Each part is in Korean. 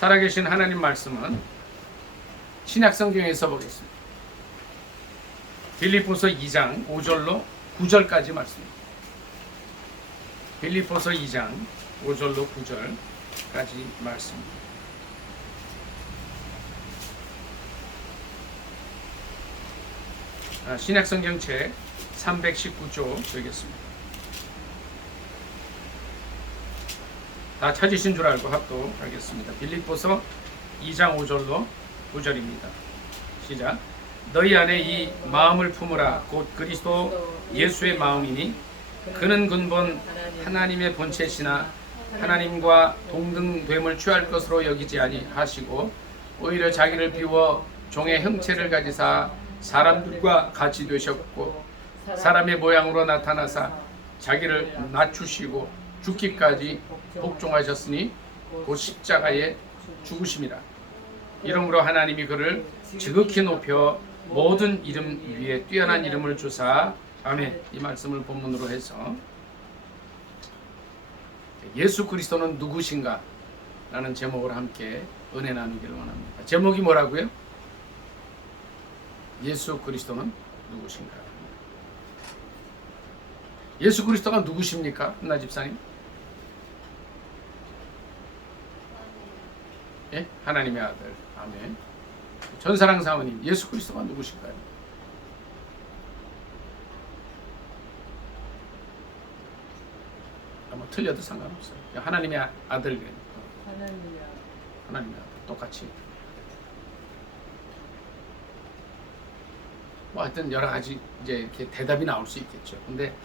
살아계신 하나님 말씀은 신약 성경에서 보겠습니다. 빌립보서 2장 5절로 9절까지 말씀입니다. 빌립보서 2장 5절로 9절까지 말씀입니다. 신약 성경책 319조 되겠습니다. 다 찾으신 줄 알고 합독하겠습니다. 빌립보서 2장 5절로 9절입니다. 시작. 너희 안에 이 마음을 품으라. 곧 그리스도 예수의 마음이니 그는 근본 하나님의 본체시나 하나님과 동등됨을 취할 것으로 여기지 아니하시고 오히려 자기를 비워 종의 형체를 가지사 사람들과 같이 되셨고 사람의 모양으로 나타나사 자기를 낮추시고 죽기까지 복종하셨으니 곧 십자가에 죽으심이라. 이러므로 하나님이 그를 지극히 높여 모든 이름 위에 뛰어난 이름을 주사 아멘. 이 말씀을 본문으로 해서 예수 그리스도는 누구신가? 라는 제목으로 함께 은혜 나누기를 원합니다. 제목이 뭐라고요? 예수 그리스도는 누구신가? 예수 그리스도가 누구십니까? 한나 집사님? 예? 하나님의 아들. 아멘. 전사랑 사모님, 예수 그리스도가 누구신가요? 뭐 틀려도 상관없어요. 하나님의 아들. 하나님의 아들. 똑같이. 뭐 하여튼 여러 가지 이제 이렇게 대답이 나올 수 있겠죠. 근데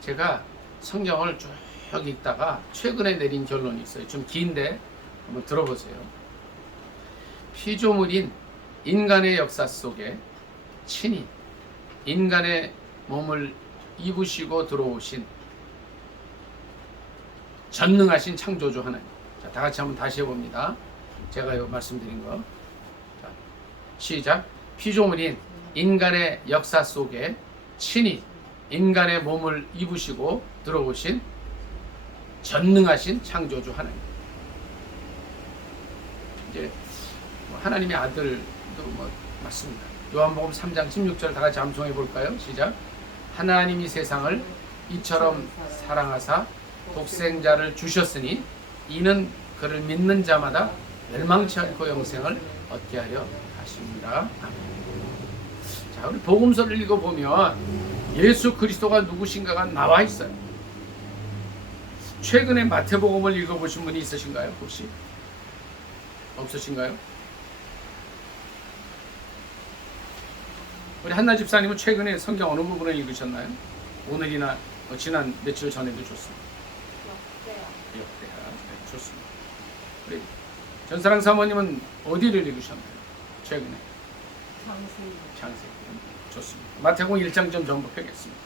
제가 성경을 쭉 읽다가 최근에 내린 결론이 있어요. 좀 긴데 한번 들어보세요. 피조물인 인간의 역사 속에 친히 인간의 몸을 입으시고 들어오신 전능하신 창조주 하나님. 자, 다 같이 한번 다시 해봅니다. 제가 요 말씀드린 거. 자, 시작. 피조물인 인간의 역사 속에 친히 인간의 몸을 입으시고 들어오신 전능하신 창조주 하나님. 이제 하나님의 아들도 뭐 맞습니다. 요한복음 3장 16절 다 같이 암송해 볼까요? 시작. 하나님이 세상을 이처럼 사랑하사 독생자를 주셨으니 이는 그를 믿는 자마다 멸망치 않고 영생을 얻게 하려 하십니다. 아멘. 자, 우리 복음서를 읽어보면 예수 그리스도가 누구신가가 나와 있어요. 최근에 마태복음을 읽어보신 분이 있으신가요? 혹시? 없으신가요? 우리 한나 집사님은 최근에 성경 어느 부분을 읽으셨나요? 오늘이나 지난 며칠 전에도 좋습니다. 역대하. 네, 좋습니다. 우리 전사랑 사모님은 어디를 읽으셨나요? 최근에? 창세기. 좋습니다. 마태복음 1장 좀 전복하겠습니다.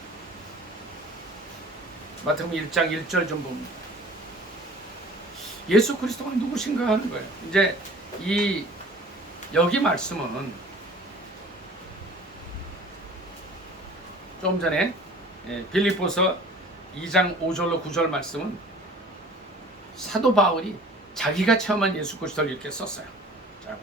마태복음 1장 1절 좀 봅니다. 예수 그리스도가 누구신가 하는 거예요. 이제 여기 말씀은 좀 전에 빌립보서 2장 5절로 9절 말씀은 사도 바울이 자기가 체험한 예수 그리스도를 이렇게 썼어요. 자,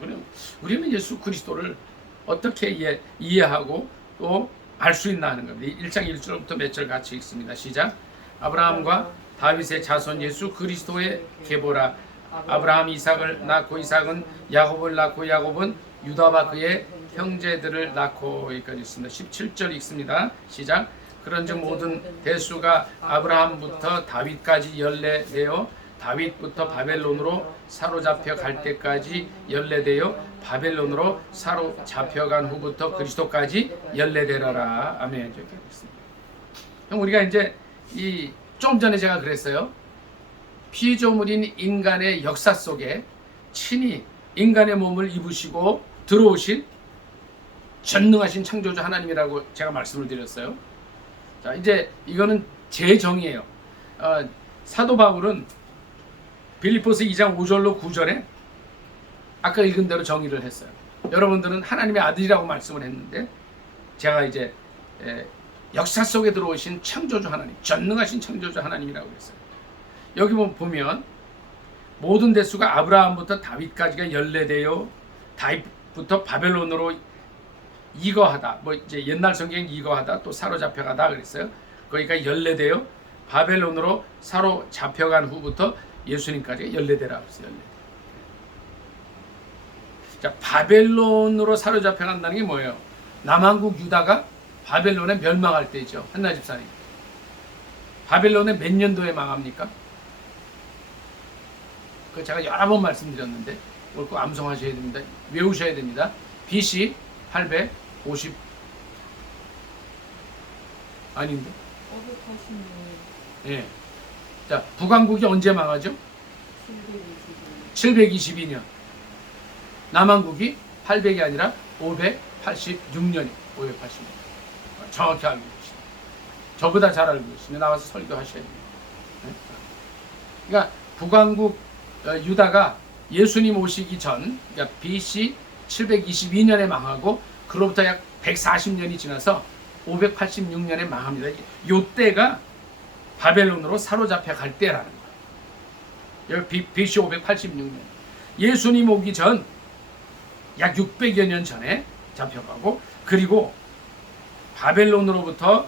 우리는 예수 그리스도를 어떻게 이해하고 또 알 수 있나 하는 겁니다. 1장 1절부터 몇 절 같이 읽습니다. 시작. 아브라함과 다윗의 자손 예수 그리스도의 계보라. 아브라함이 이삭을 낳고 이삭은 야곱을 낳고 야곱은 유다와 그의 형제들을 낳고 여기까지 있습니다. 17절 읽습니다. 시작. 그런즉 모든 대수가 아브라함부터 다윗까지 연례되어 다윗부터 바벨론으로 사로잡혀 갈 때까지 연례되어 바벨론으로 사로잡혀간 후부터 그리스도까지 연례되라라. 아멘. 그럼 우리가 이제 좀 전에 제가 그랬어요. 피조물인 인간의 역사 속에 친히 인간의 몸을 입으시고 들어오신 전능하신 창조주 하나님이라고 제가 말씀을 드렸어요. 자, 이제 이거는 제 정의예요. 사도 바울은 빌립보서 2장 5절로 9절에 아까 읽은 대로 정의를 했어요. 여러분들은 하나님의 아들이라고 말씀을 했는데 제가 이제 역사 속에 들어오신 창조주 하나님, 전능하신 창조주 하나님이라고 했어요. 여기 보면 모든 대수가 아브라함부터 다윗까지가 14대요. 다윗부터 바벨론으로 이거하다. 뭐 이제 옛날 성경은 이거하다 또 사로잡혀가다 그랬어요. 그러니까 14대요. 바벨론으로 사로잡혀간 후부터 예수님까지가 14대라고 했어요. 14대. 자, 바벨론으로 사로잡혀간다는 게 뭐예요? 남한국 유다가 바벨론에 멸망할 때죠. 한나 집사님. 바벨론에 몇 년도에 망합니까? 그 제가 여러 번 말씀드렸는데 오늘 꼭 암송하셔야 됩니다. 외우셔야 됩니다. BC 850 아닌데? 586. 예. 자, 북왕국이 언제 망하죠? 722년. 남한국이 800이 아니라 586년이 586년. 정확히 알고 계시네. 저보다 잘 알고 계시네. 나와서 설교하셔야 됩니다. 네? 그러니까 북왕국 유다가 예수님 오시기 전, 그러니까 BC 722년에 망하고 그로부터 약 140년이 지나서 586년에 망합니다. 이때가 바벨론으로 사로잡혀 갈 때라는 거예요. 여기 BC 586년. 예수님 오기 전 약 600여 년 전에 잡혀가고, 그리고 바벨론으로부터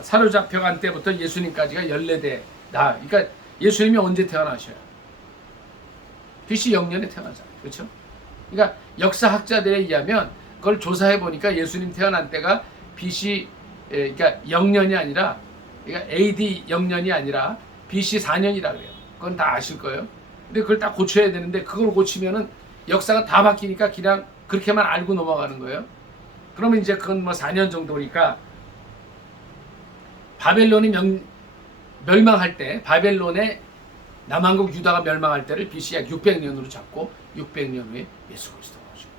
사로잡혀간 때부터 예수님까지가 14대. 그러니까 예수님이 언제 태어나셔요? BC 0년에 태어나잖아요. 그렇죠? 그러니까 역사학자들에 의하면 그걸 조사해 보니까 예수님 태어난 때가 BC 그러니까 0년이 아니라, 그러니까 AD 0년이 아니라 BC 4년이라 그래요. 그건 다 아실 거예요. 근데 그걸 다 고쳐야 되는데 그걸 고치면은 역사가 다 바뀌니까 그냥 그렇게만 알고 넘어가는 거예요. 그러면 이제 그건 뭐 4년 정도니까 바벨론이 멸망할 때, 바벨론의 남한국 유다가 멸망할 때를 BC 약 600년으로 잡고 600년 후에 예수 그리스도가 오셔요.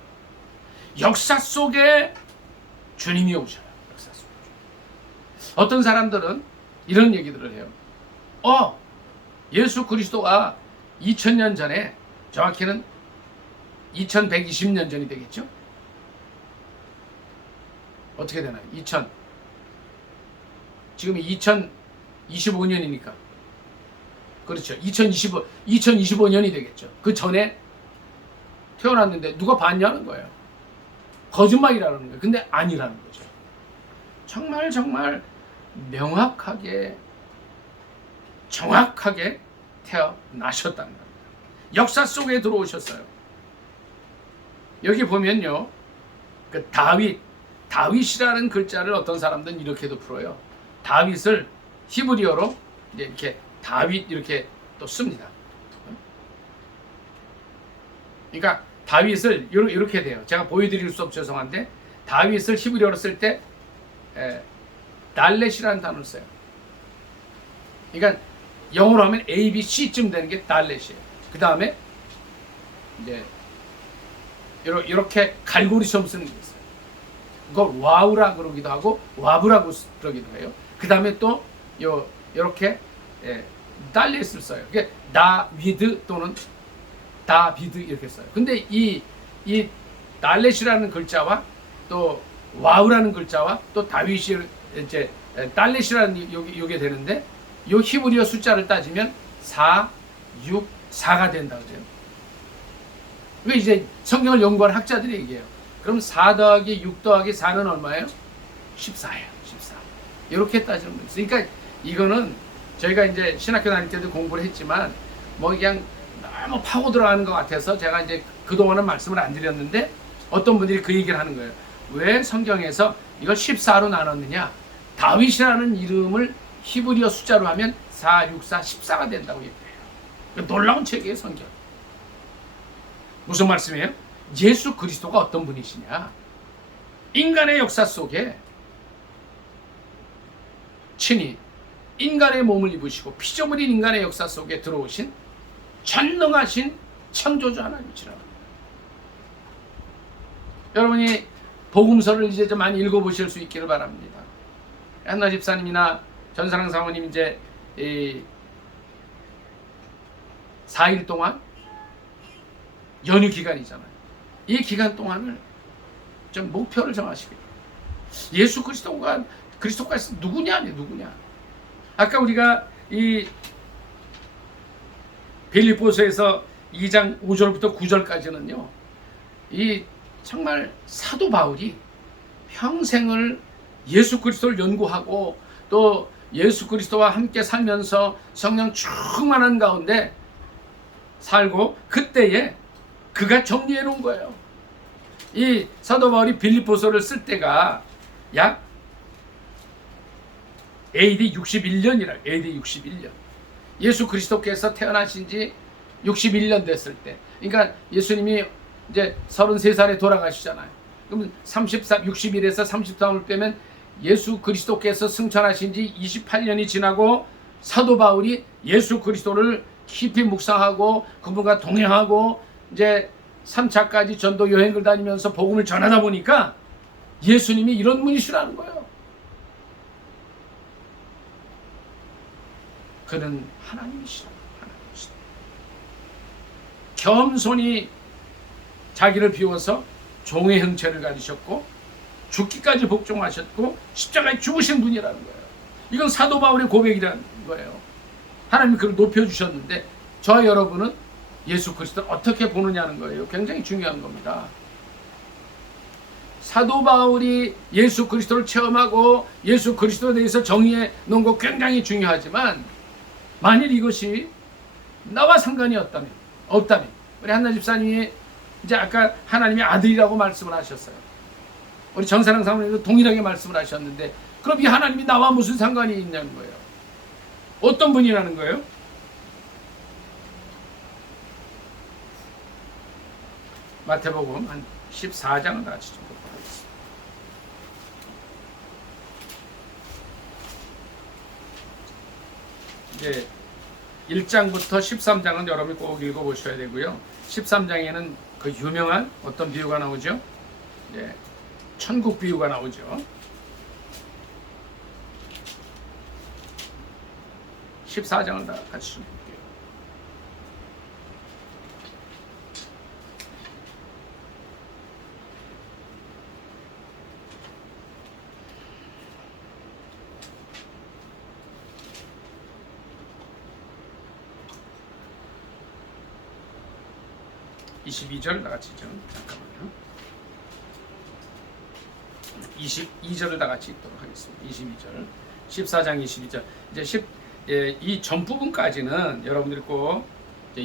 역사 속에 주님이 오셔요. 역사 속에. 어떤 사람들은 이런 얘기들을 해요. 예수 그리스도가 2000년 전에, 정확히는 2120년 전이 되겠죠? 어떻게 되나요? 지금이 2025년이니까. 그렇죠. 2025년이 되겠죠. 그 전에 태어났는데 누가 봤냐는 거예요. 거짓말이라는 거예요. 근데 아니라는 거죠. 정말 명확하게, 정확하게 태어나셨다는 겁니다. 역사 속에 들어오셨어요. 여기 보면요, 그 다윗이라는 글자를 어떤 사람들은 이렇게도 풀어요. 다윗을 히브리어로 이렇게 다윗 이렇게 또 씁니다. 그러니까 다윗을 이렇게 돼요. 제가 보여드릴 수 없어 죄송한데, 다윗을 히브리어로 쓸 때 달렛이라는 단어를 써요. 그러니까 영어로 하면 A, B, C쯤 되는 게 달렛이에요. 그 다음에 이제 이렇게 갈고리처럼 쓰는 게 있어요. 그걸 와우라 그러기도 하고 와브라고 그러기도 해요. 그 다음에 또 이렇게 달렛을 써요. 그게 다위드 또는 다비드 이렇게 써요. 근데 이 달렛이라는 글자와 또 와우라는 글자와 또 다윗이 이제 달렛이라는 요게 되는데, 요 히브리어 숫자를 따지면 4, 6, 4가 된다 그래요. 그 이제 성경을 연구한 학자들이 얘기해요. 그럼 4 더하기 6 더하기 4는 얼마예요? 14예요. 14. 이렇게 따지는 거예요. 그러니까 이거는 저희가 이제 신학교 다닐 때도 공부를 했지만 뭐 그냥 너무 파고 들어가는 것 같아서 제가 이제 그동안은 말씀을 안 드렸는데, 어떤 분들이 그 얘기를 하는 거예요. 왜 성경에서 이걸 14로 나눴느냐? 다윗이라는 이름을 히브리어 숫자로 하면 4, 6, 4, 14가 된다고 얘기해요. 놀라운 책이에요, 성경. 무슨 말씀이에요? 예수 그리스도가 어떤 분이시냐? 인간의 역사 속에 친히 인간의 몸을 입으시고 피조물인 인간의 역사 속에 들어오신 전능하신 창조주 하나님이시라. 여러분이 복음서를 이제 좀 많이 읽어보실 수 있기를 바랍니다. 한나 집사님이나 전사랑 사모님 이제 4일 동안 연휴 기간이잖아요. 이 기간 동안을 좀 목표를 정하시길. 예수 그리스도가 누구냐? 아까 우리가 이 빌립보서에서 2장 5절부터 9절까지는요. 이 정말 사도 바울이 평생을 예수 그리스도를 연구하고 또 예수 그리스도와 함께 살면서 성령 충만한 가운데 살고 그때에 그가 정리해 놓은 거예요. 이 사도 바울이 빌립보서를 쓸 때가 약 AD 61년이라 AD 61년. 예수 그리스도께서 태어나신 지 61년 됐을 때. 그러니까 예수님이 이제 33살에 돌아가시잖아요. 그러면 61에서 33을 빼면 예수 그리스도께서 승천하신 지 28년이 지나고 사도 바울이 예수 그리스도를 깊이 묵상하고 그분과 동행하고 이제 3차까지 전도 여행을 다니면서 복음을 전하다 보니까 예수님이 이런 분이시라는 거예요. 그는 하나님이시다. 하나님이시다. 겸손히 자기를 비워서 종의 형체를 가지셨고 죽기까지 복종하셨고 십자가에 죽으신 분이라는 거예요. 이건 사도 바울의 고백이라는 거예요. 하나님이 그를 높여주셨는데 저와 여러분은 예수 그리스도를 어떻게 보느냐는 거예요. 굉장히 중요한 겁니다. 사도 바울이 예수 그리스도를 체험하고 예수 그리스도에 대해서 정의해 놓은 거 굉장히 중요하지만 만일 이것이 나와 상관이 없다면 우리 한나 집사님이 이제 아까 하나님의 아들이라고 말씀을 하셨어요. 우리 정사랑 사모님도 동일하게 말씀을 하셨는데 그럼 이 하나님이 나와 무슨 상관이 있냐는 거예요. 어떤 분이라는 거예요? 마태복음 한 14장을 같이 좀 보도록 하겠습니다. 이제 1장부터 13장은 여러분이 꼭 읽어보셔야 되고요. 13장에는 그 유명한 어떤 비유가 나오죠? 이제 천국 비유가 나오죠. 14장을 다 같이 좀 볼게요. (22절) 다 같이 좀 잠깐만요. 22절을 다 같이 읽도록 하겠습니다. 22절, 14장 22절. 이제 이 전 부분까지는 여러분들이 꼭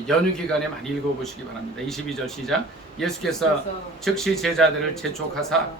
연휴 기간에 많이 읽어보시기 바랍니다. 22절 시작. 예수께서 즉시 제자들을 재촉하사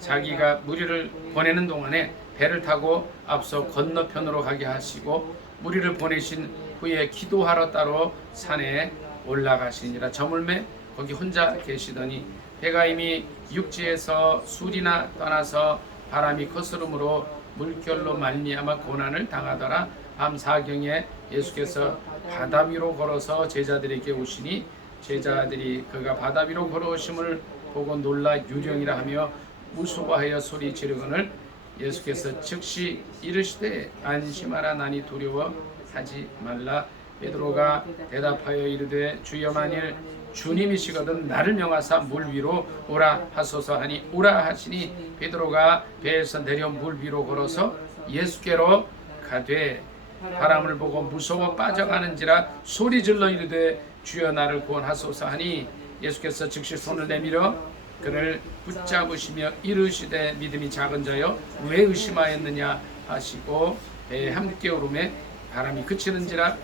자기가 무리를 보내는 동안에 배를 타고 앞서 건너편으로 가게 하시고 무리를 보내신 후에 기도하러 따로 산에 올라가시니라. 저물매 거기 혼자 계시더니 배가 이미 육지에서 술이나 떠나서 바람이 거스름으로 물결로 말미암아 고난을 당하더라. 밤 사경에 예수께서 바다 위로 걸어서 제자들에게 오시니 제자들이 그가 바다 위로 걸어오심을 보고 놀라 유령이라 하며 무수하여 소리 지르거늘 예수께서 즉시 이르시되 안심하라 나니 두려워하지 말라. 베드로가 대답하여 이르되 주여 만일 주님이시거든 나를 명하사 물 위로 오라 하소서 하니 오라 하시니 베드로가 배에서 내려 물 위로 걸어서 예수께로 가되 바람을 보고 무서워 빠져가는지라 소리질러 이르되 주여 나를 구원하소서 하니 예수께서 즉시 손을 내밀어 그를 붙잡으시며 이르시되 믿음이 작은 자여 왜 의심하였느냐 하시고 배에 함께 오르매 바람이 그치는지라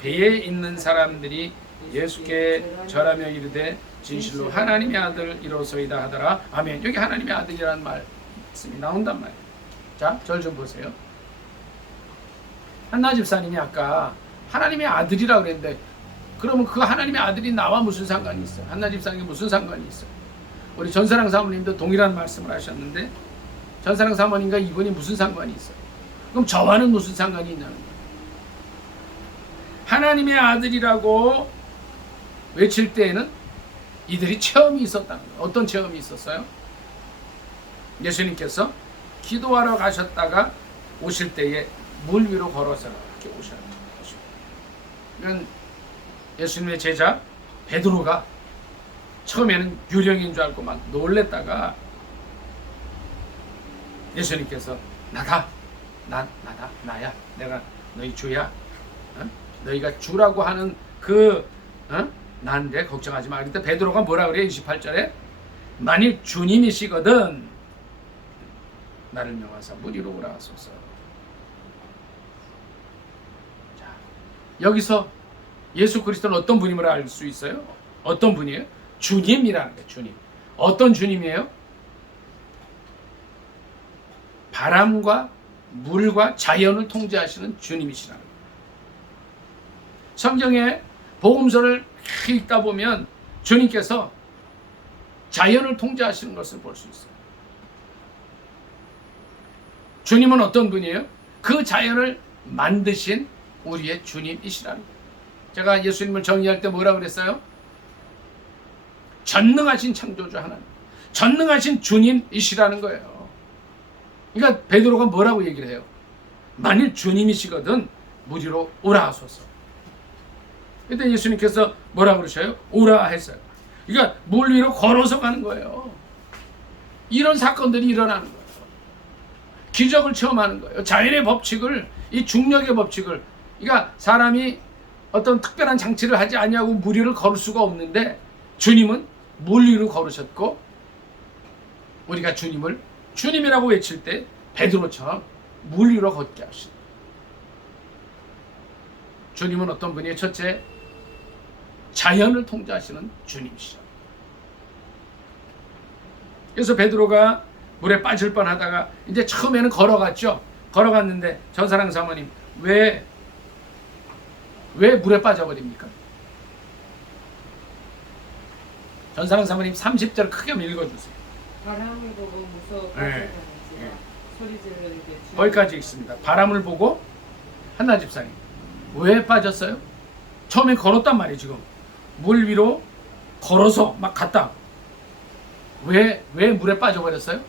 배에 있는 사람들이 예수께 절하며 이르되 진실로 하나님의 아들 이로소이다 하더라. 아멘. 여기 하나님의 아들이라는 말씀이 나온단 말이에요. 자, 절 좀 보세요. 한나 집사님이 아까 하나님의 아들이라고 그랬는데 그러면 그 하나님의 아들이 나와 무슨 상관이 있어요? 한나 집사님이 무슨 상관이 있어요? 우리 전사랑 사모님도 동일한 말씀을 하셨는데 전사랑 사모님과 이분이 무슨 상관이 있어요? 그럼 저와는 무슨 상관이 있냐는 거예요. 하나님의 아들이라고 외칠 때에는 이들이 체험이 있었다는 거예요. 어떤 체험이 있었어요? 예수님께서 기도하러 가셨다가 오실 때에 물 위로 걸어서 이렇게 오셔야 돼요. 그러니까 예수님의 제자 베드로가 처음에는 유령인 줄 알고 막 놀랬다가 예수님께서 나다 나야 내가 너희 주야. 너희가 주라고 하는 난데 걱정하지 마. 그때 베드로가 뭐라 그래요? 28절에 만일 주님이시거든 나를 명하사 물 위로 오라 하소서. 자, 여기서 예수 그리스도는 어떤 분임을 알 수 있어요? 어떤 분이에요? 주님이라는 거예요. 주님. 어떤 주님이에요? 바람과 물과 자연을 통제하시는 주님이시라는 거예요. 성경에 복음서를 읽다 보면 주님께서 자연을 통제하시는 것을 볼 수 있어요. 주님은 어떤 분이에요? 그 자연을 만드신 우리의 주님이시라는 거예요. 제가 예수님을 정의할 때 뭐라고 그랬어요? 전능하신 창조주 하나님, 전능하신 주님이시라는 거예요. 그러니까 베드로가 뭐라고 얘기를 해요? 만일 주님이시거든 물 위로 오라 하소서. 그때 예수님께서 뭐라고 그러셔요? 오라 했어요. 그러니까 물 위로 걸어서 가는 거예요. 이런 사건들이 일어나는 거예요. 기적을 체험하는 거예요. 자연의 법칙을, 이 중력의 법칙을, 그러니까 사람이 어떤 특별한 장치를 하지 않냐고 물 위를 걸을 수가 없는데 주님은 물 위로 걸으셨고, 우리가 주님을 주님이라고 외칠 때 베드로처럼 물 위로 걷게 하시는. 주님은 어떤 분이에요? 첫째, 자연을 통제하시는 주님이시죠. 그래서 베드로가 물에 빠질 뻔하다가 이제 처음에는 걸어갔죠. 걸어갔는데 전사랑 사모님 왜 물에 빠져버립니까? 전사랑 사모님 30절 크게 한번 읽어주세요. 바람을 보고 무서워 네. 빠져나가지라 소리 지르는데 거기까지 있습니다. 바람을 보고 한나 집사님 왜 빠졌어요? 처음에 걸었단 말이에요. 지금 물 위로 걸어서 막 갔다. 왜 물에 빠져버렸어요?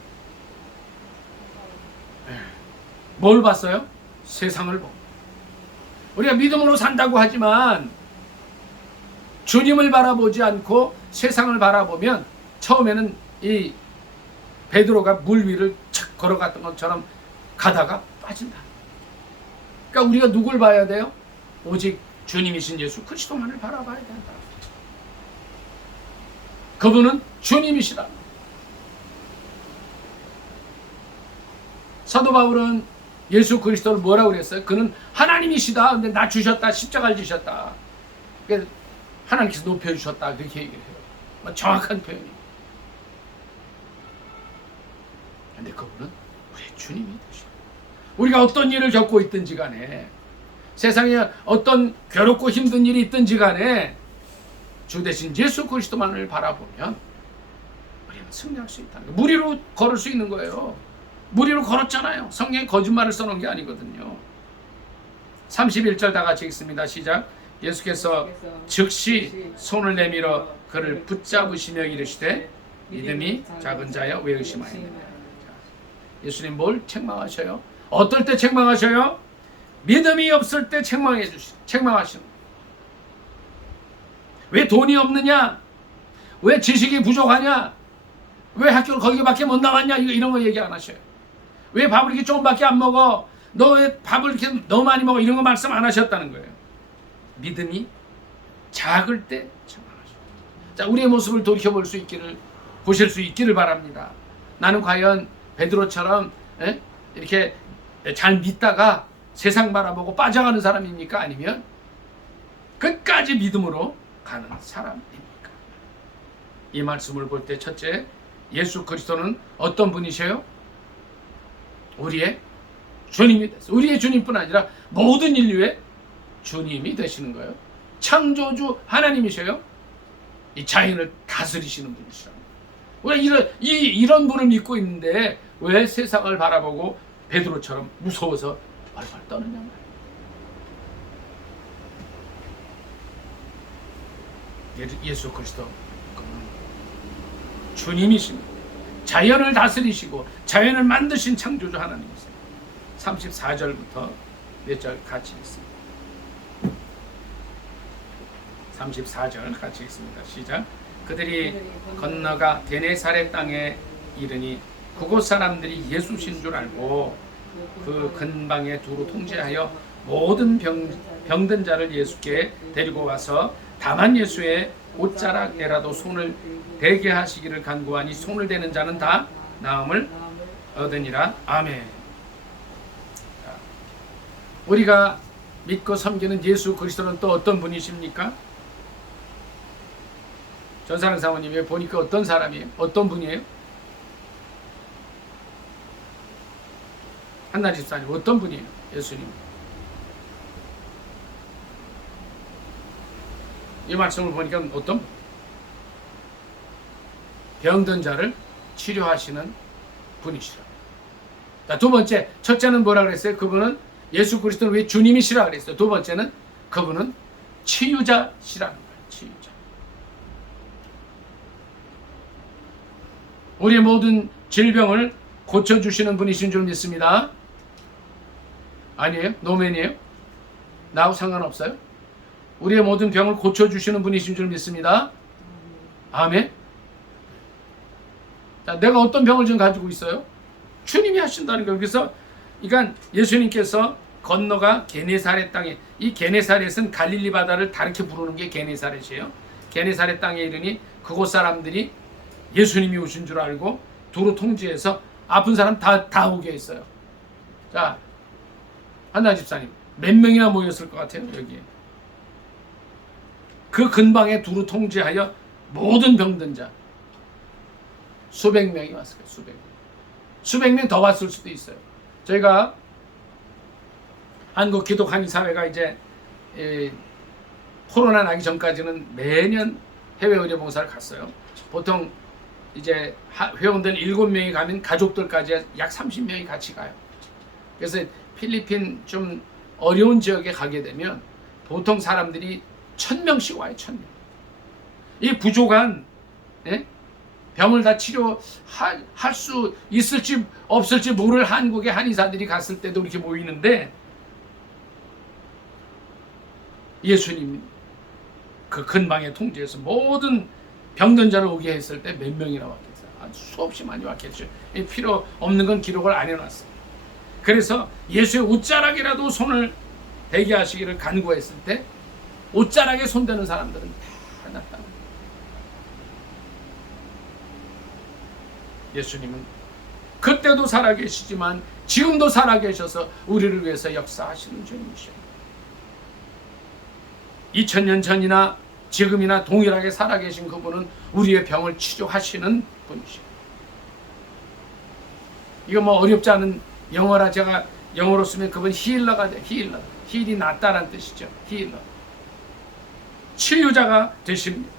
뭘 봤어요? 세상을 보고. 우리가 믿음으로 산다고 하지만 주님을 바라보지 않고 세상을 바라보면 처음에는 이 베드로가 물 위를 착 걸어갔던 것처럼 가다가 빠진다. 그러니까 우리가 누굴 봐야 돼요? 오직 주님이신 예수 그리스도만을 바라봐야 된다. 그분은 주님이시다. 사도 바울은 예수 그리스도를 뭐라고 그랬어요? 그는 하나님이시다. 근데 낮추셨다. 십자가를 지셨다. 그러니까 하나님께서 높여주셨다. 그렇게 얘기를 해요. 정확한 표현이에요. 근데 그분은 우리의 주님이 되시고, 우리가 어떤 일을 겪고 있든지 간에, 세상에 어떤 괴롭고 힘든 일이 있든지 간에 주 대신 예수 그리스도만을 바라보면 우리는 승리할 수 있다는 거예요. 물 위로 걸을 수 있는 거예요. 물 위로 걸었잖아요. 성경에 거짓말을 써놓은 게 아니거든요. 31절 다 같이 읽습니다. 시작. 예수께서 즉시 손을 내밀어 그를 붙잡으시며 이르시되 믿음이 작은 자여 왜 의심하였느냐. 예수님 뭘 책망하셔요? 어떨 때 책망하셔요? 믿음이 없을 때 책망하시는. 왜 돈이 없느냐? 왜 지식이 부족하냐? 왜 학교를 거기밖에 못 나갔냐? 이런 거 얘기 안 하셔요. 왜 밥을 이렇게 조금밖에 안 먹어? 너 왜 밥을 이렇게 너무 많이 먹어? 이런 거 말씀 안 하셨다는 거예요. 믿음이 작을 때 책망하셔요. 자, 우리의 모습을 돌이켜볼 수 있기를, 보실 수 있기를 바랍니다. 나는 과연 베드로처럼 이렇게 잘 믿다가 세상 바라보고 빠져가는 사람입니까? 아니면 끝까지 믿음으로 가는 사람입니까? 이 말씀을 볼 때 첫째, 예수 그리스도는 어떤 분이셔요? 우리의 주님이 됐어요. 우리의 주님뿐 아니라 모든 인류의 주님이 되시는 거예요. 창조주 하나님이셔요. 이 자연을 다스리시는 분이시라고. 우리가 이런 분을 믿고 있는데 왜 세상을 바라보고 베드로처럼 무서워서 벌벌 떠느냐 말이에요. 예수 그리스도 주님이십니다. 자연을 다스리시고 자연을 만드신 창조주 하나님이세요. 34절부터 몇 절 같이 읽습니다. 34절 같이 읽습니다. 시작. 그들이 건너가 게네사렛 땅에 이르니 그곳 사람들이 예수신 줄 알고 그 근방에 두루 통제하여 모든 병든 자를 예수께 데리고 와서 다만 예수의 옷자락에라도 손을 대게 하시기를 간구하니 손을 대는 자는 다 나음을 얻으니라. 아멘. 우리가 믿고 섬기는 예수 그리스도는 또 어떤 분이십니까? 전사랑 사모님이 보니까 어떤 사람이에요? 어떤 분이에요? 한나 집사님 어떤 분이에요? 예수님. 이 말씀을 보니까 어떤 병든 자를 치료하시는 분이시라. 자, 두 번째, 첫째는 뭐라 그랬어요? 그분은 예수 그리스도는 왜 주님이시라 그랬어요? 두 번째는 그분은 치유자시라는 거예요. 치유자. 우리의 모든 질병을 고쳐주시는 분이신 줄 믿습니다. 아니에요? 노맨이에요? 나하고 상관없어요? 우리의 모든 병을 고쳐주시는 분이신 줄 믿습니다. 아멘. 자, 내가 어떤 병을 지금 가지고 있어요? 주님이 하신다는 거예요. 그래서 그러니까 예수님께서 건너가 게네사렛 땅에, 이 게네사렛은 갈릴리 바다를 다르게 부르는 게 게네사렛이에요. 게네사렛 땅에 이르니 그곳 사람들이 예수님이 오신 줄 알고 도로 통제해서 아픈 사람 다 오게 했어요. 자, 한나 집사님 몇 명이나 모였을 것 같아요? 여기에. 그 근방에 두루 통제하여 모든 병든 자 수백 명이 왔을 거예요. 수백 명 더 왔을 수도 있어요. 저희가 한국 기독 한인사회가 이제 코로나 나기 전까지는 매년 해외 의료 봉사를 갔어요. 보통 이제 회원들 7명이 가면 가족들까지 약 30명이 같이 가요. 그래서 필리핀 좀 어려운 지역에 가게 되면 보통 사람들이 1000명씩 와요. 1000명. 이 부족한 병을 다 치료할 수 있을지 없을지 모를 한국의 한의사들이 갔을 때도 이렇게 모이는데 예수님 그 근방에 통제해서 모든 병든 자를 오게 했을 때 몇 명이나 왔겠어요? 아주 수없이 많이 왔겠죠. 필요 없는 건 기록을 안 해놨어요. 그래서 예수의 옷자락이라도 손을 대게 하시기를 간구했을 때 옷자락에 손대는 사람들은 다 나타납니다. 예수님은 그때도 살아계시지만 지금도 살아계셔서 우리를 위해서 역사하시는 주님이십니다. 2000년 전이나 지금이나 동일하게 살아계신 그분은 우리의 병을 치료하시는 분이십니다. 이거 뭐 어렵지 않은 영어라 제가 영어로 쓰면 그분 힐러가 돼. 힐이 낫다라는 뜻이죠. 힐러. 치유자가 되십니다.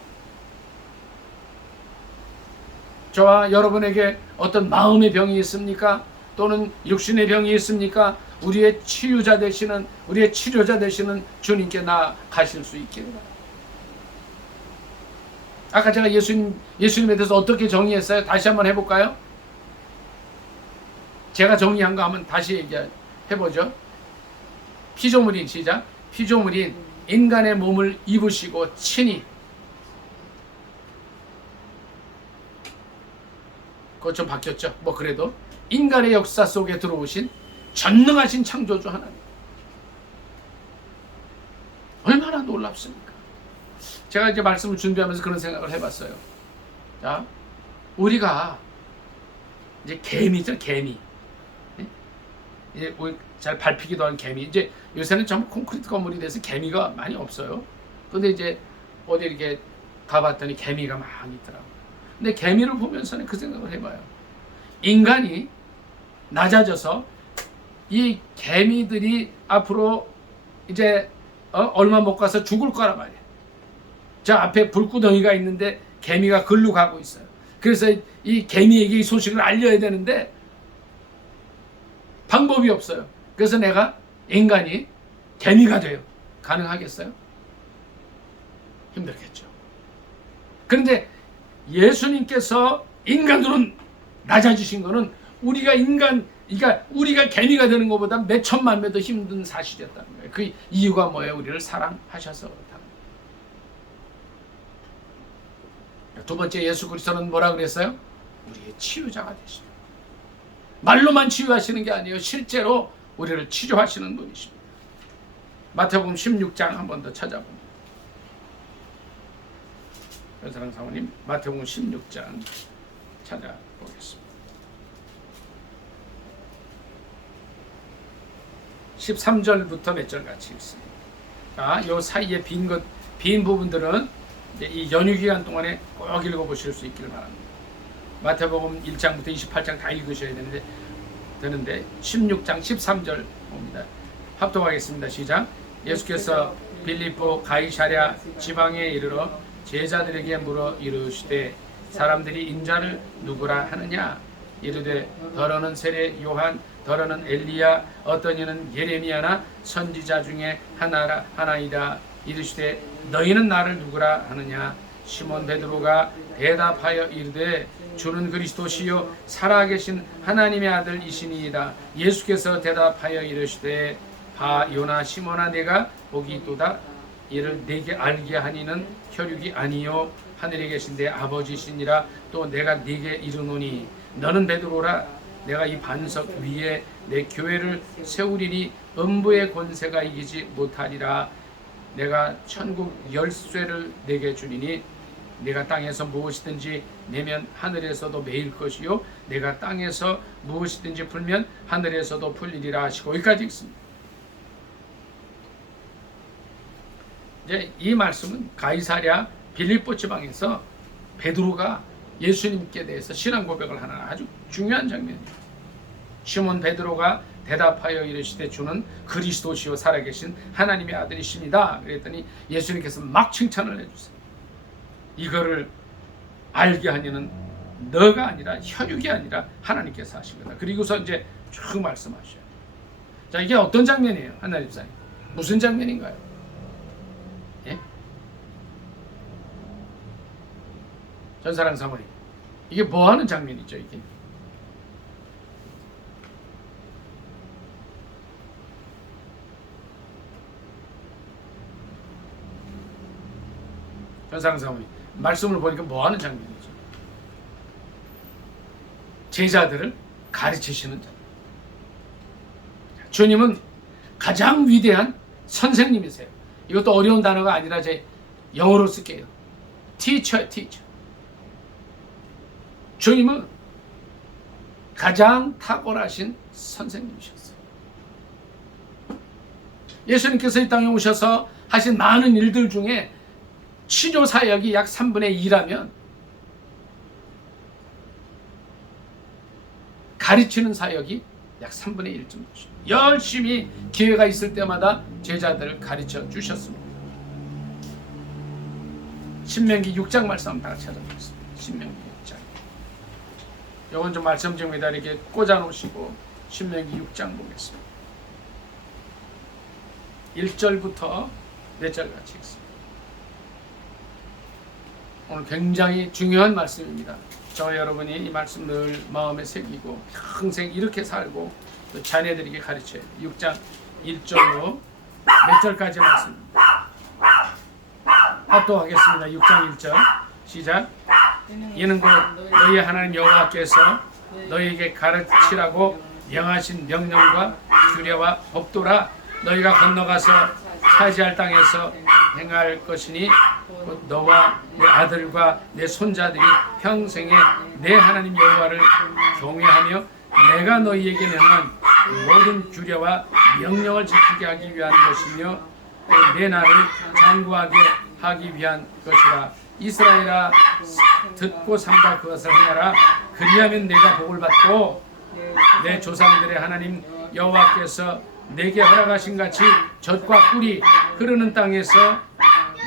저와 여러분에게 어떤 마음의 병이 있습니까? 또는 육신의 병이 있습니까? 우리의 치유자 되시는, 우리의 치료자 되시는 주님께 나아가실 수 있기를 바랍니다. 아까 제가 예수님에 대해서 어떻게 정의했어요? 다시 한번 해볼까요? 제가 정의한 거 한번 다시 얘기해보죠. 피조물인, 시작. 피조물인 인간의 몸을 입으시고 친히, 그거 좀 바뀌었죠. 뭐 그래도 인간의 역사 속에 들어오신 전능하신 창조주 하나님. 얼마나 놀랍습니까? 제가 이제 말씀을 준비하면서 그런 생각을 해봤어요. 자, 우리가 이제 개미죠, 개미. 이제 잘 밟히기도 한 개미. 이제 요새는 전부 콘크리트 건물이 돼서 개미가 많이 없어요. 근데 이제 어디 이렇게 가봤더니 개미가 많이 있더라고요. 근데 개미를 보면서는 그 생각을 해봐요. 인간이 낮아져서 이 개미들이 앞으로 이제 얼마 못 가서 죽을 거란 말이야. 저 앞에 불구덩이가 있는데 개미가 글로 가고 있어요. 그래서 이 개미에게 이 소식을 알려야 되는데 방법이 없어요. 그래서 내가 인간이 개미가 돼요. 가능하겠어요? 힘들겠죠. 그런데 예수님께서 인간으로 낮아지신 거는 그러니까 우리가 개미가 되는 것보다 몇 천만 배 더 힘든 사실이었다는 거예요. 그 이유가 뭐예요? 우리를 사랑하셔서 그렇다는 거예요. 두 번째, 예수 그리스도는 뭐라 그랬어요? 우리의 치유자가 되시죠. 말로만 치유하시는 게 아니에요. 실제로 우리를 치료하시는 분이십니다. 마태복음 16장 한 번 더 찾아봅니다. 사랑 사모님, 마태복음 16장 찾아보겠습니다. 13절부터 몇 절 같이 읽습니다. 자, 요 사이에 빈 부분들은 이제 이 연휴 기간 동안에 꼭 읽어보실 수 있기를 바랍니다. 마태복음 1장부터 28장 다 읽으셔야 되는데 16장 13절 봅니다. 합독하겠습니다. 시작. 예수께서 빌립보 가이사랴 지방에 이르러 제자들에게 물어 이르시되 사람들이 인자를 누구라 하느냐? 이르되 더러는 세례 요한, 더러는 엘리야, 어떤 이는 예레미야나 선지자 중에 하나이다. 이르시되 너희는 나를 누구라 하느냐? 시몬 베드로가 대답하여 이르되 주는 그리스도시요 살아계신 하나님의 아들이시니이다. 예수께서 대답하여 이르시되 바 요나 시몬아, 내가 복이 있도다. 이를 내게 알게 하니는 혈육이 아니요 하늘에 계신 내 아버지시니라. 또 내가 네게 이르노니 너는 베드로라. 내가 이 반석 위에 내 교회를 세우리니 음부의 권세가 이기지 못하리라. 내가 천국 열쇠를 내게 주리니 내가 땅에서 무엇이든지 내면 하늘에서도 매일 것이요 내가 땅에서 무엇이든지 풀면 하늘에서도 풀리리라 하시고 여기까지 읽습니다. 이제 이 말씀은 가이사랴 빌립보 지방에서 베드로가 예수님께 대해서 신앙 고백을 하는 아주 중요한 장면입니다. 시몬 베드로가 대답하여 이르시되 주는 그리스도시요 살아계신 하나님의 아들이십니다. 그랬더니 예수님께서 막 칭찬을 해주세요. 이거를 알게 하니는 너가 아니라 혈육이 아니라 하나님께서 하신 거다. 그리고서 이제 쭉 말씀하셔요. 자, 이게 어떤 장면이에요? 하나님 사님 무슨 장면인가요? 예? 전사랑 사모님, 이게 뭐 하는 장면이죠? 이게 전사랑 사모님, 말씀을 보니까 뭐 하는 장면이죠? 제자들을 가르치시는 장면. 주님은 가장 위대한 선생님이세요. 이것도 어려운 단어가 아니라 제 영어로 쓸게요. teacher. 주님은 가장 탁월하신 선생님이셨어요. 예수님께서 이 땅에 오셔서 하신 많은 일들 중에 치료 사역이 약 3분의 2라면 가르치는 사역이 약 3분의 1 정도. 열심히 기회가 있을 때마다 제자들을 가르쳐 주셨습니다. 신명기 6장 말씀 한번 다 같이 찾아보겠습니다. 신명기 6장. 요건 좀 말씀 좀 이렇게 꽂아 놓으시고 신명기 6장 보겠습니다. 1절부터 4절 같이 읽습니다. 오늘 굉장히 중요한 말씀입니다. 저 여러분이 이 말씀 늘 마음에 새기고 평생 이렇게 살고 또 자녀들에게 가르쳐요. 6장 1절로 몇 절까지 말씀입니다. 합독하겠습니다. 6장 1절 시작. 이는 곧 너희 하나님 여호와께서 너희에게 가르치라고 명하신 명령과 규례와 법도라. 너희가 건너가서 차지할 땅에서 행할 것이니 곧 너와 내 아들과 내 손자들이 평생에 내 하나님 여호와를 경외하며 내가 너희에게 명한 모든 규례와 명령을 지키게 하기 위한 것이며 또 내 나를 장구하게 하기 위한 것이라. 이스라엘아, 듣고 삼가 그것을 행하라. 그리하면 내가 복을 받고 내 조상들의 하나님 여호와께서 내게 허락하신 같이 젖과 꿀이 흐르는 땅에서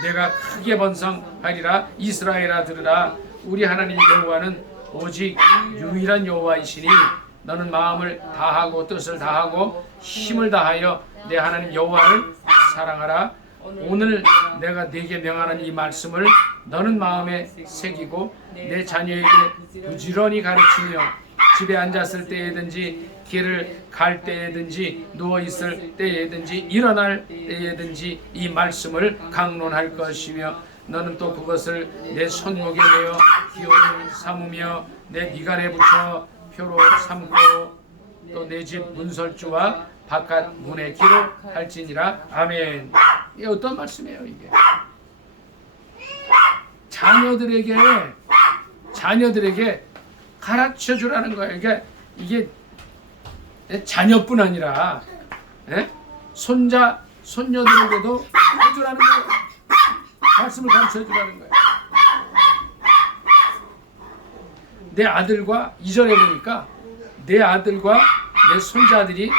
내가 크게 번성하리라. 이스라엘아, 들으라. 우리 하나님 여호와는 오직 유일한 여호와이시니 너는 마음을 다하고 뜻을 다하고 힘을 다하여 내 하나님 여호와를 사랑하라. 오늘 내가 네게 명하는 이 말씀을 너는 마음에 새기고 내 자녀에게 부지런히 가르치며 집에 앉았을 때에든지 길을 갈 때에든지 누워 있을 때에든지 일어날 때에든지 이 말씀을 강론할 것이며 너는 또 그것을 내 손목에 메어 기호를 삼으며 내 미간에 붙여 표로 삼고 또 내 집 문설주와 바깥 문의 길을 할지니라. 아멘. 이게 어떤 말씀이에요 이게? 자녀들에게 가르쳐 주라는 거예요. 이게 자녀뿐 아니라 손자 손녀들에게도 해주라는 거예요. 말씀을 가르쳐 주라는 거예요. 내 아들과 2절에 보니까 내 아들과 내 손자들이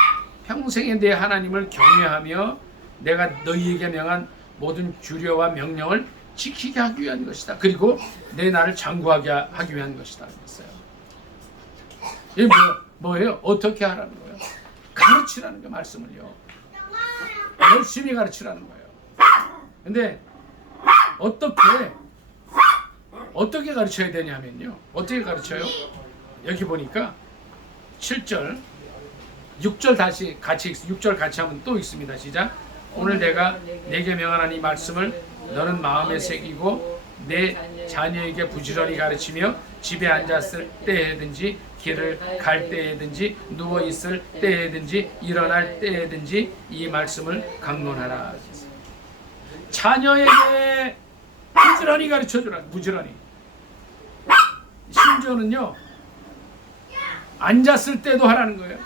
평생에 내 하나님을 경외하며 내가 너희에게 명한 모든 규례와 명령을 지키게 하기 위한 것이다. 그리고 내 나를 장구하게 하기 위한 것이다. 그랬어요. 이게 뭐예요? 어떻게 하라는 거예요? 가르치라는 거 말씀을요. 열심히 가르치라는 거예요. 근데 어떻게 가르쳐야 되냐면요. 어떻게 가르쳐요? 여기 보니까 7절, 6절 다시 같이 6절 같이 하면 또 있습니다. 시작. 오늘 내가 내게 명하는 이 말씀을 너는 마음에 새기고 내 자녀에게 부지런히 가르치며 집에 앉았을 때에든지 길을 갈 때에든지 누워 있을 때에든지 일어날 때에든지 이 말씀을 강론하라. 자녀에게 부지런히 가르쳐 주라. 부지런히. 심지어는요. 앉았을 때도 하라는 거예요.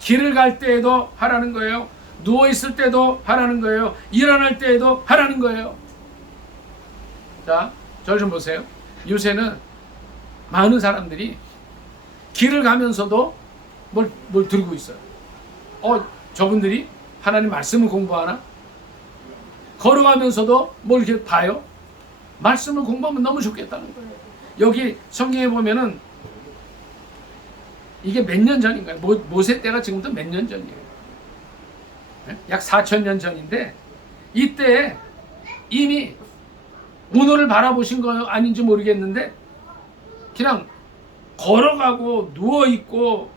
길을 갈 때에도 하라는 거예요. 누워 있을 때도 하라는 거예요. 일어날 때에도 하라는 거예요. 자, 저 좀 보세요. 요새는 많은 사람들이 길을 가면서도 뭘 들고 있어요. 저분들이 하나님 말씀을 공부하나? 걸어가면서도 뭘 이렇게 봐요? 말씀을 공부하면 너무 좋겠다는 거예요. 여기 성경에 보면은 이게 몇 년 전인가요? 모세 때가 지금부터 몇 년 전이에요? 약 4,000년 전인데 이때 이미 문호를 바라보신 거 아닌지 모르겠는데 그냥 걸어가고 누워있고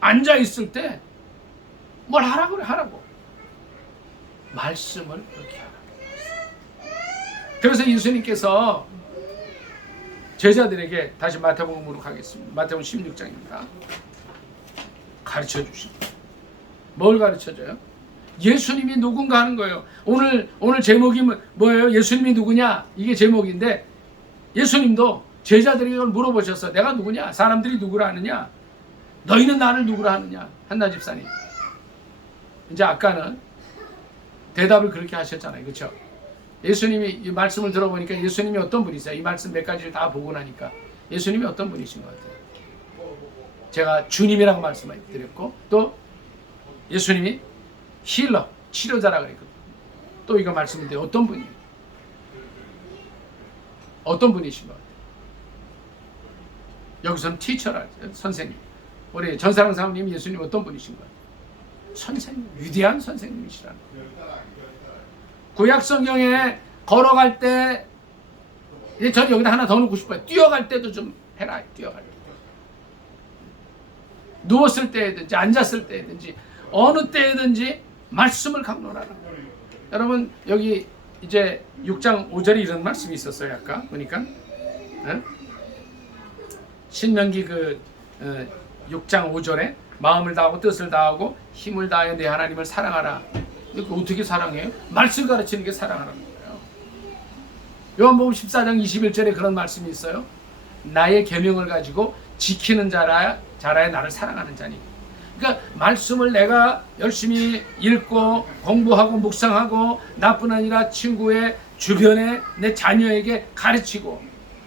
앉아있을 때 뭘 하라고 그래. 하라고 말씀을 그렇게 하라고. 그래서 예수님께서 제자들에게 다시 마태복음으로 가겠습니다. 마태복음 16장입니다. 가르쳐 주십니다. 뭘 가르쳐 줘요? 예수님이 누군가 하는 거예요. 오늘 제목이 뭐예요? 예수님이 누구냐? 이게 제목인데 예수님도 제자들에게 이걸 물어보셨어. 내가 누구냐? 사람들이 누구라 하느냐? 너희는 나를 누구라 하느냐? 한나 집사님. 이제 아까는 대답을 그렇게 하셨잖아요. 그렇죠? 예수님이 이 말씀을 들어보니까 예수님이 어떤 분이세요? 이 말씀 몇 가지를 다 보고 나니까 예수님이 어떤 분이신 것 같아요? 제가 주님이라고 말씀을 드렸고 또 예수님이 힐러, 치료자라고 그랬거든요. 또 이거 말씀인데 어떤 분이에요? 어떤 분이신 것 같아요? 여기서는 티처라, 선생님. 우리 전사랑 사모님 예수님 어떤 분이신 것 같아요? 선생님, 위대한 선생님이시라는 거예요. 구약 성경에 걸어갈 때, 전 여기다 하나 더 넣고 싶어요. 뛰어갈 때도 좀 해라. 뛰어갈 때. 누웠을 때든지 앉았을 때든지 어느 때든지 말씀을 강론하라. 여러분 여기 이제 6장 5절에 이런 말씀이 있었어요. 아까 보니까 신명기 6장 5절에 마음을 다하고 뜻을 다하고 힘을 다하여 내 하나님을 사랑하라. 어떻게 사랑해요? 말씀 가르치는 게 사랑하라는 거예요. 요한복음 14장 21절에 그런 말씀이 있어요. 나의 계명을 가지고 지키는 자라야 나를 사랑하는 자니. 그러니까 말씀을 내가 열심히 읽고 공부하고 묵상하고 나뿐 아니라 친구의 주변에 내 자녀에게 가르치고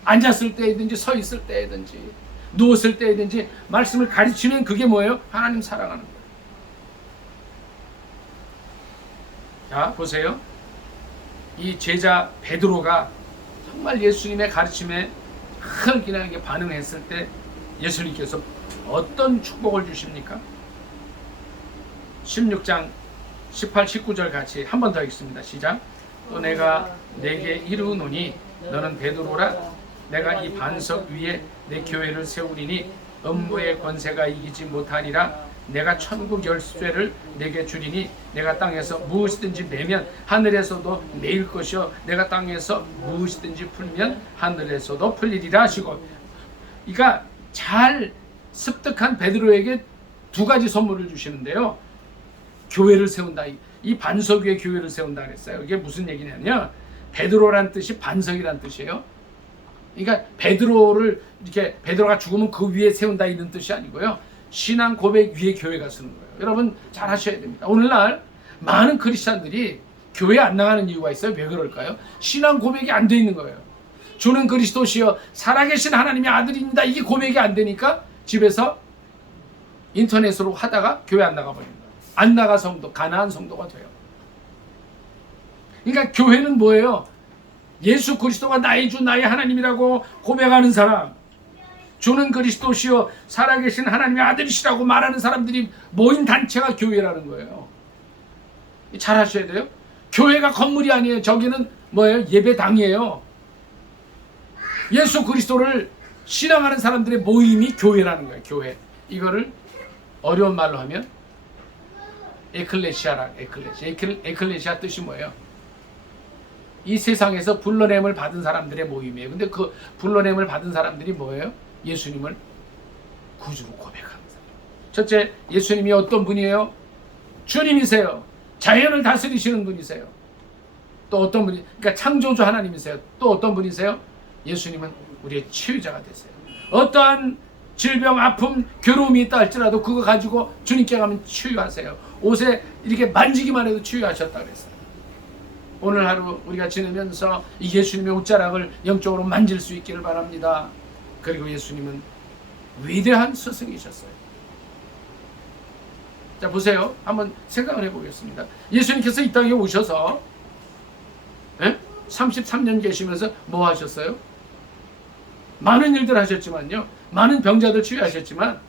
앉았을 때든지 서 있을 때든지 누웠을 때든지 말씀을 가르치면 그게 뭐예요? 하나님 사랑하는 거예요. 자, 보세요. 이 제자 베드로가 정말 예수님의 가르침에 큰 그냥 반응했을 때 예수님께서 어떤 축복을 주십니까? 16장 18, 19절 같이 한 번 더 읽습니다. 시작. 또 내가 내게 이르노니 너는 베드로라. 내가 이 반석 위에 내 교회를 세우리니 음부의 권세가 이기지 못하리라. 내가 천국 열쇠를 내게 주리니 내가 땅에서 무엇이든지 매면 하늘에서도 매일 것이요 내가 땅에서 무엇이든지 풀면 하늘에서도 풀리리라 하시고, 그러니까 잘 습득한 베드로에게 두 가지 선물을 주시는데요. 교회를 세운다. 이 반석 위에 교회를 세운다 그랬어요. 이게 무슨 얘기냐면 베드로란 뜻이 반석이란 뜻이에요. 그러니까 베드로를 이렇게 베드로가 죽으면 그 위에 세운다 이런 뜻이 아니고요. 신앙 고백 위에 교회가 서는 거예요. 여러분 잘 하셔야 됩니다. 오늘날 많은 크리스찬들이 교회 안 나가는 이유가 있어요. 왜 그럴까요? 신앙 고백이 안 돼 있는 거예요. 주는 그리스도시여 살아계신 하나님의 아들입니다. 이게 고백이 안 되니까 집에서 인터넷으로 하다가 교회 안 나가 버립니다. 안 나가 성도, 가난한 성도가 돼요. 그러니까 교회는 뭐예요? 예수 그리스도가 나의 주, 나의 하나님이라고 고백하는 사람, 주는 그리스도시요 살아계신 하나님의 아들이시라고 말하는 사람들이 모인 단체가 교회라는 거예요. 잘 하셔야 돼요. 교회가 건물이 아니에요. 저기는 뭐예요? 예배당이에요. 예수 그리스도를 신앙하는 사람들의 모임이 교회라는 거예요. 교회. 이거를 어려운 말로 하면 에클레시아라. 에클레시아 뜻이 뭐예요? 이 세상에서 불러냄을 받은 사람들의 모임이에요. 근데 그 불러냄을 받은 사람들이 뭐예요? 예수님을 구주로 고백하는 사람. 첫째, 예수님이 어떤 분이에요? 주님이세요. 자연을 다스리시는 분이세요. 또 어떤 분이, 그러니까 창조주 하나님이세요. 또 어떤 분이세요? 예수님은 우리의 치유자가 되세요. 어떠한 질병, 아픔, 괴로움이 있다 할지라도 그거 가지고 주님께 가면 치유하세요. 옷에 이렇게 만지기만 해도 치유하셨다 그랬어요. 오늘 하루 우리가 지내면서 이 예수님의 옷자락을 영적으로 만질 수 있기를 바랍니다. 그리고 예수님은 위대한 스승이셨어요. 자, 보세요. 한번 생각을 해보겠습니다. 예수님께서 이 땅에 오셔서 33년 계시면서 뭐 하셨어요? 많은 일들 하셨지만요. 많은 병자들 치유하셨지만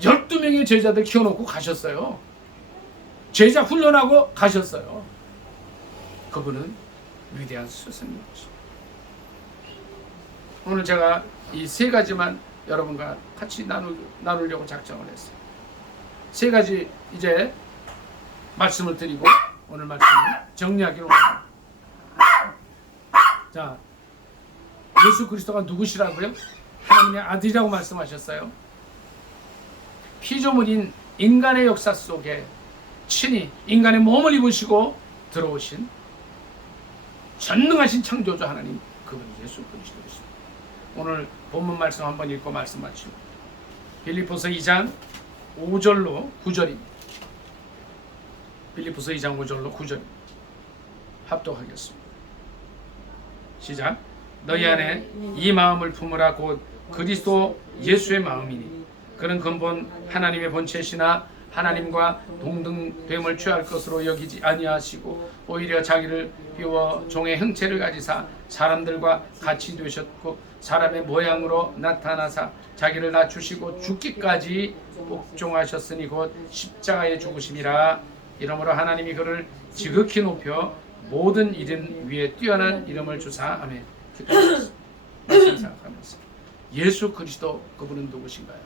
12명의 제자들 키워놓고 가셨어요. 제자 훈련하고 가셨어요. 그분은 위대한 스승이었죠. 오늘 제가 이 세 가지만 여러분과 같이 나누려고 작정을 했어요. 세 가지 이제 말씀을 드리고 오늘 말씀을 정리하기로 합니다. 자, 예수 그리스도가 누구시라고요? 하나님의 아들이라고 말씀하셨어요. 피조물인 인간의 역사 속에 친히 인간의 몸을 입으시고 들어오신 전능하신 창조주 하나님, 그분이 예수 그리스도이십니다. 오늘 본문 말씀 한번 읽고 말씀 마치고 빌립보서 2장 5절로 9절입니다. 빌립보서 2장 5절로 9절 합독하겠습니다. 시작. 너희 안에 이 마음을 품으라. 곧 그리스도 예수의 마음이니 그는 근본 하나님의 본체시나 하나님과 동등됨을 취할 것으로 여기지 아니하시고 오히려 자기를 비워 종의 형체를 가지사 사람들과 같이 되셨고 사람의 모양으로 나타나사 자기를 낮추시고 죽기까지 복종하셨으니 곧 십자가에 죽으심이라. 이러므로 하나님이 그를 지극히 높여 모든 이름 위에 뛰어난 이름을 주사. 아멘. 말씀 생각하면서 예수 그리스도, 그분은 누구신가요?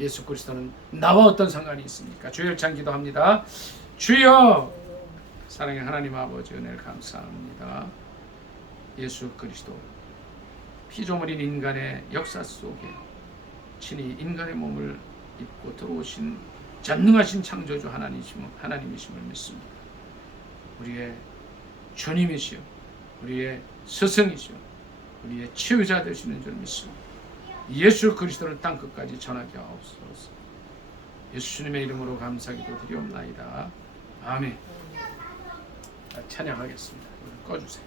예수 그리스도는 나와 어떤 상관이 있습니까? 주일창 기도합니다. 주여, 사랑의 하나님 아버지, 은혜를 감사합니다. 예수 그리스도 피조물인 인간의 역사 속에 친히 인간의 몸을 입고 들어오신 전능하신 창조주 하나님이심을 믿습니다. 우리의 주님이시여, 우리의 스승이시여, 우리의 치유자 되시는 줄 믿습니다. 예수 그리스도를 땅끝까지 전하게 하옵소서. 예수님의 이름으로 감사기도 드리옵나이다. 아멘. 찬양하겠습니다. 꺼주세요.